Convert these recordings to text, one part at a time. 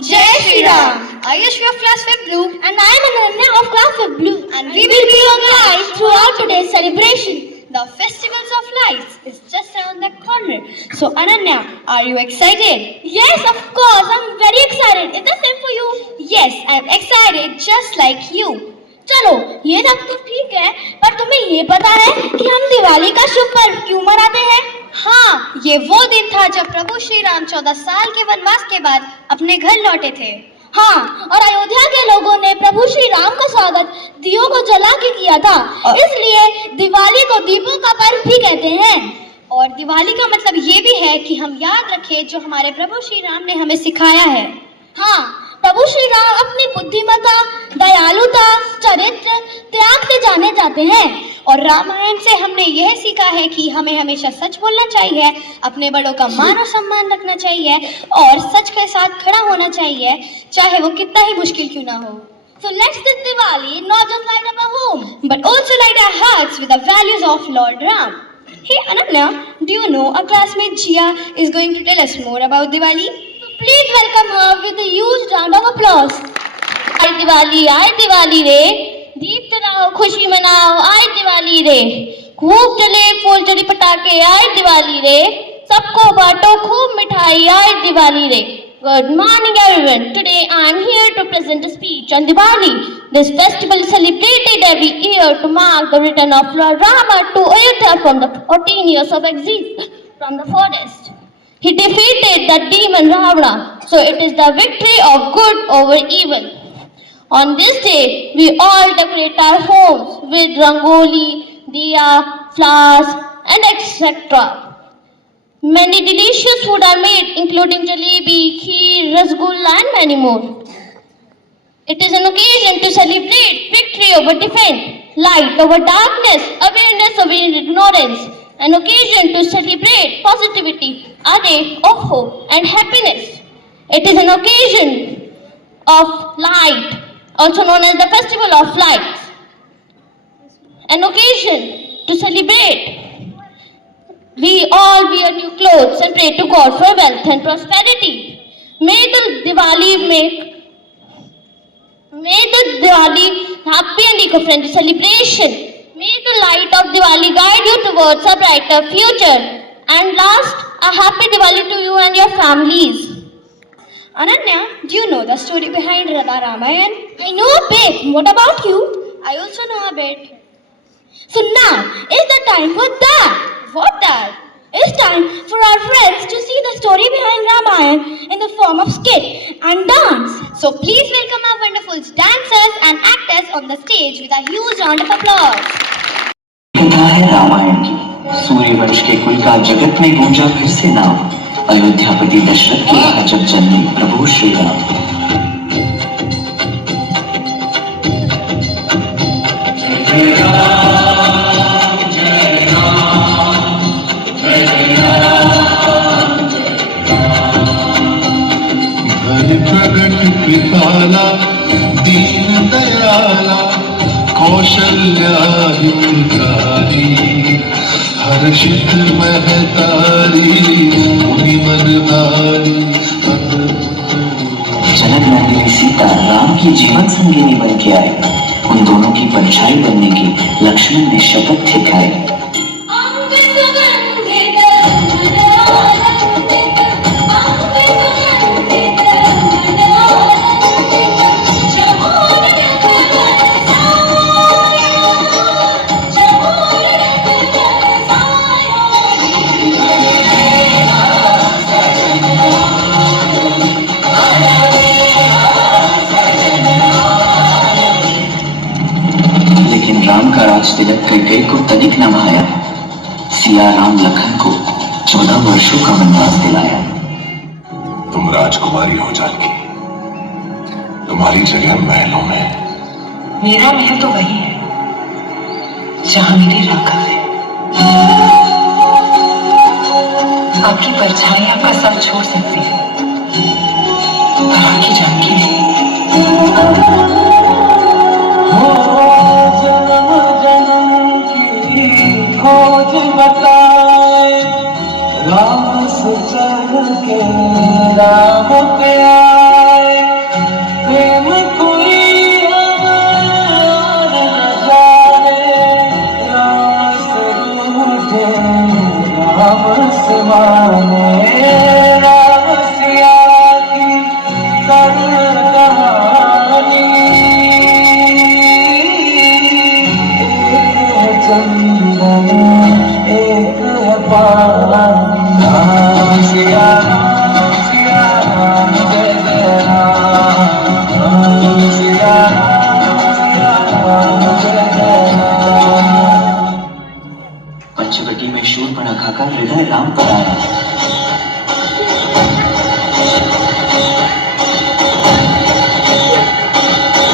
Jai Shri Ram. Ayush of class 5 blue. And I am Ananya of class 5 blue. And we will be your guides throughout today's celebration. The festivals of lights is just around the corner. So Ananya, are you excited? Yes, of course. I'm very excited. Is the same for you? Yes, I am excited just like you. चलो ये सब तो ठीक है, पर तुम्हें ये पता है कि हम दिवाली का शुभ पर्व क्यों मनाते हैं? हाँ, ये वो दिन था जब प्रभु श्री राम 14 साल के वनवास के बाद अपने घर लौटे थे। हाँ, और अयोध्या के लोगों ने प्रभु श्री राम का स्वागत दियों को जला के किया था, इसलिए दिवाली को दीपों का पर्व भी कहते हैं। और दिवाली का मतलब ये भी है कि हम याद रखें जो हमारे प्रभु श्री राम ने हमें सिखाया है। हाँ, प्रभु श्री राम अपनी बुद्धिमत्ता, दयालुता, चरित्र, त्याग से जाने जाते हैं। और रामायण से हमने यह सीखा है कि हमें हमेशा सच बोलना चाहिए, अपने बड़ों का मान और सम्मान रखना चाहिए और सच के साथ खड़ा होना चाहिए, चाहे वो कितना ही मुश्किल क्यों ना हो। So let's this Diwali not just light up our home, but also light our hearts with the values of Lord Ram. Hey Ananya, do you know our classmate Jia is going to tell us more about Diwali? So please welcome her with a huge round of applause. आए दिवाली रे, दीप जलाओ खुशी मनाओ, आए दिवाली रे, खूब जले फूलझड़ी पटाखे, आए दिवाली रे, सबको बांटो खूब मिठाई, आए दिवाली रे. Good morning everyone. Today I am here to present a speech on Diwali. This festival is celebrated every year to mark the return of Lord Rama to Ayodhya from the 14 years of exile from the forest. He defeated the demon Ravana, so it is the victory of good over evil. On this day, we all decorate our homes with rangoli, diya, flowers, and etc. Many delicious food are made, including jalebi, kheer, rasgulla, and many more. It is an occasion to celebrate victory over defeat, light over darkness, awareness over ignorance, an occasion to celebrate positivity, a day of hope and happiness. It is an occasion of light, also known as the Festival of Lights, an occasion to celebrate. We all wear new clothes and pray to God for wealth and prosperity. May the Diwali happy and eco-friendly celebration. May the light of Diwali guide you towards a brighter future. And last, a happy Diwali to you and your families. Ananya, do you know the story behind Radha Ramayan? I know a bit. What about you? I also know a bit. So now is the time for that. What that? It's time for our friends to see the story behind Ramayan in the form of skit and dance. So please welcome our wonderful dancers and actors on the stage with a huge round of applause. कथा है रामायण की। सूर्यवंश के कुल का जगत में गूंजा फिर से नाम। अयोध्यापति दशरथ के यहाँ जब जन्मे प्रभु श्री राम। कृपाला दीन दयाला कौशल्या हितकारी हर्षित महतारी मुनि मनहारी। जनक नंदिनी सीता राम की जीवन संगिनी बन के आए। उन दोनों की परछाई बनने की लक्ष्मण ने शपथ ठिकाई। राम का राज तिलक कैकेयी को तनिक न भाया। सिया राम लखन को 14 वर्षों का वनवास दिलाया। तुम राजकुमारी हो जानकी, तुम्हारी जगह महलों में। मेरा महल तो वही है जहां मेरी राघव है। आपकी परछाई आपका सब छोड़ सकती है, पर आपकी जानकी नहीं। खोज बताए राम से चल के राम पे आए। राम सिया की करुण कहानी। एक है चंदन एक है पानी। राम सिया राम जय जय राम। राम सिया राम जय जय राम। पंचवटी में शूर्पणखा का हृदय राम पर आया।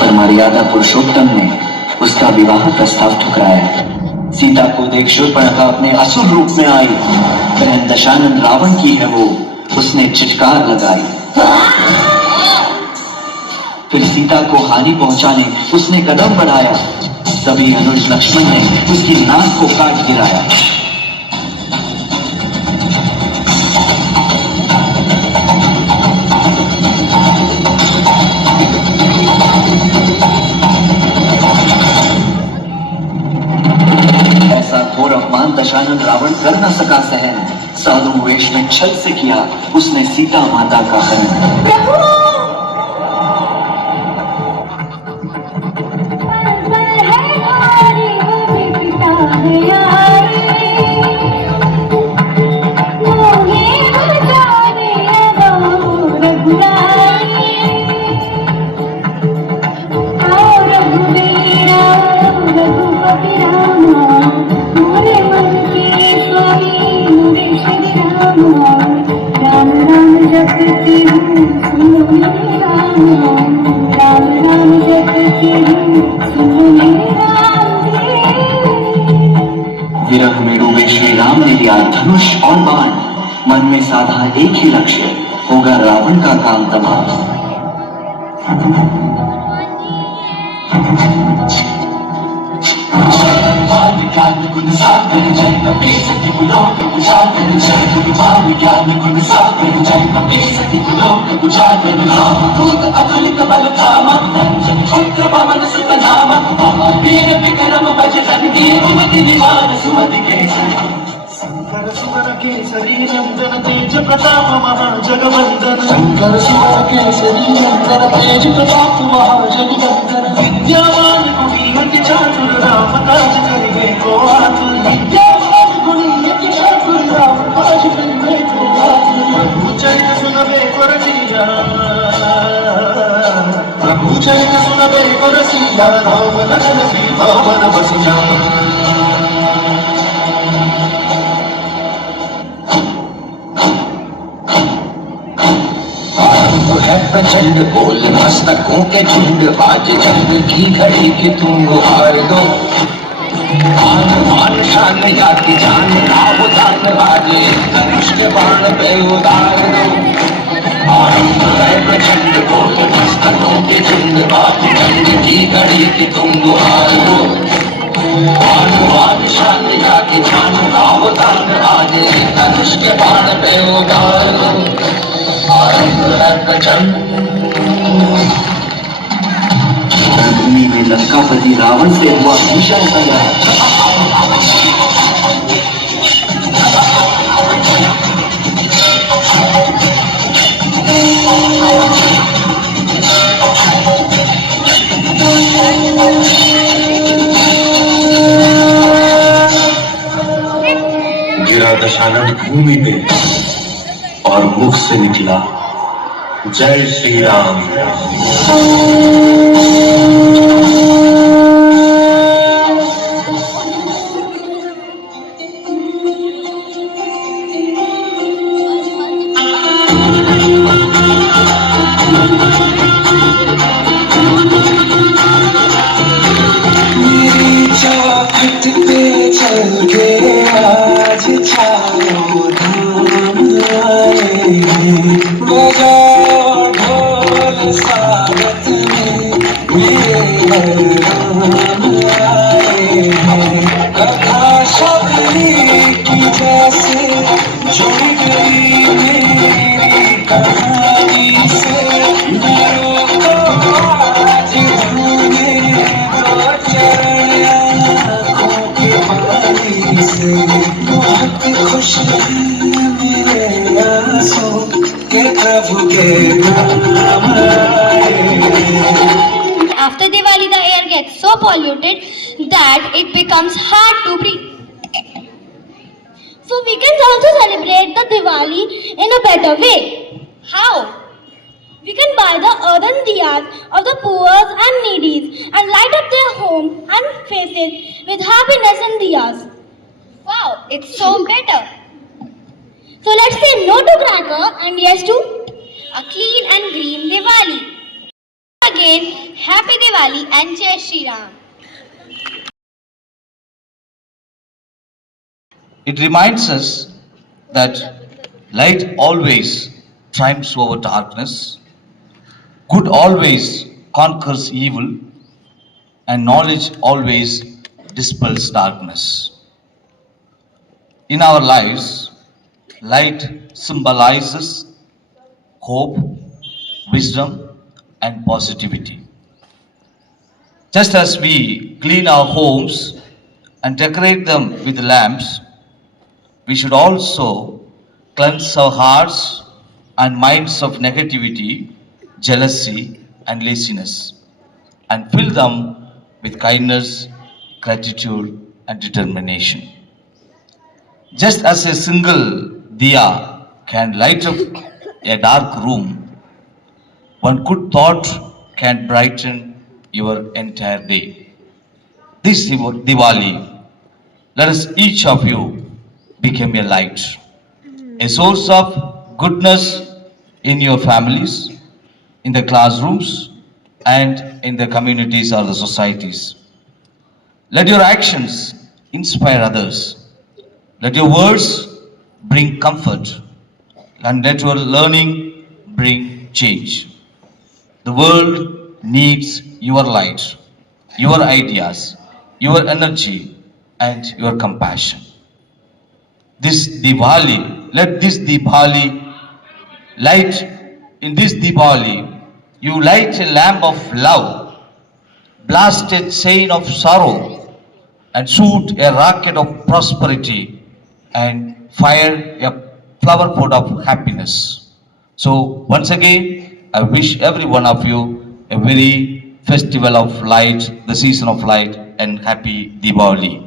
पर मर्यादा पुरुषोत्तम ने उसका विवाह प्रस्ताव ठुकराया। सीता को देख शूर्पणखा अपने असुर रूप में आई। बहन दशानन रावण की है वो, उसने चित्कार लगाई। फिर सीता को हानि पहुंचाने उसने कदम बढ़ाया। तभी अनुज लक्ष्मण ने उसकी नाक को काट गिराया। ऐसा घोर अपमान दशानन रावण कर न सका सहन। साधु वेश में छल से किया उसने सीता माता का हरण। विरह में डूबे श्री राम ने लिया धनुष और बाण। मन में साधा एक ही लक्ष्य, होगा रावण का काम तमाम। शंकर सुवर केसरी नंदन तेज प्रताप महाजगवंदन। शंकर सुवर केसरी नंदन तेज प्रताप महाजगवंदन। विद्यावान गुणी अति चातुर राम काज करिबे को आतुर। विद्यावान गुणी अति चातुर राम काज करिबे को आतुर। प्रभु चरित सुनबे को रसिया। प्रभु चरित सुनबे को रसिया। राम लखन सीता वन बसिया। है प्रचंड बोल मस्तकों के झुंड। आज जंग की घड़ी कि तुम गुहार दो। मान मान शान या की जान राव दान बाजे धनुष के बाण पे उतार दो। आरंभ है प्रचंड बोल मस्तकों के झुंड। आज जंग की घड़ी कि तुम गुहार दो। मान मान शान या की जान राव दान बाजे धनुष के बाण पे उतार दो। रणभूमि में लंकापति रावण से हुआ भीषण संग्राम। गिरा दशानन भूमि पे और मुख से निकला जय श्री राम। मेरी चौखट पे चल के आज चारों धाम आए हैं। बजाओ ढोल स्वागत में मेरे राम आए हैं। कथा शबरी की जैसे जुड़ गई मेरी कहानी से। सांसों के प्रभु के नाम आए। After Diwali, the air gets so polluted that it becomes hard to breathe. So we can also celebrate the Diwali in a better way. How? We can buy the earthen diyas of the poor and needy and light up their homes and faces with happiness and diyas. Wow, it's so better. So let's say no to cracker and yes to A clean and green Diwali. Again, Happy Diwali and Jai Shri Ram. It reminds us that light always triumphs over darkness, good always conquers evil, and knowledge always dispels darkness. In our lives, light symbolizes hope, wisdom, and positivity. Just as we clean our homes and decorate them with lamps, we should also cleanse our hearts and minds of negativity, jealousy, and laziness, and fill them with kindness, gratitude, and determination. Just as a single diya can light up a dark room, one good thought can brighten your entire day. This Diwali, let us each of you become a light, a source of goodness in your families, in the classrooms, and in the communities or the societies. Let your actions inspire others. Let your words bring comfort, and let your learning bring change. The world needs your light, your ideas, your energy, and your compassion. This Diwali, let this Diwali light, in this Diwali, you light a lamp of love, blast a chain of sorrow, and shoot a rocket of prosperity, and fire a flower pot of happiness. So once again, I wish every one of you a very festival of light, the season of light, and happy Diwali.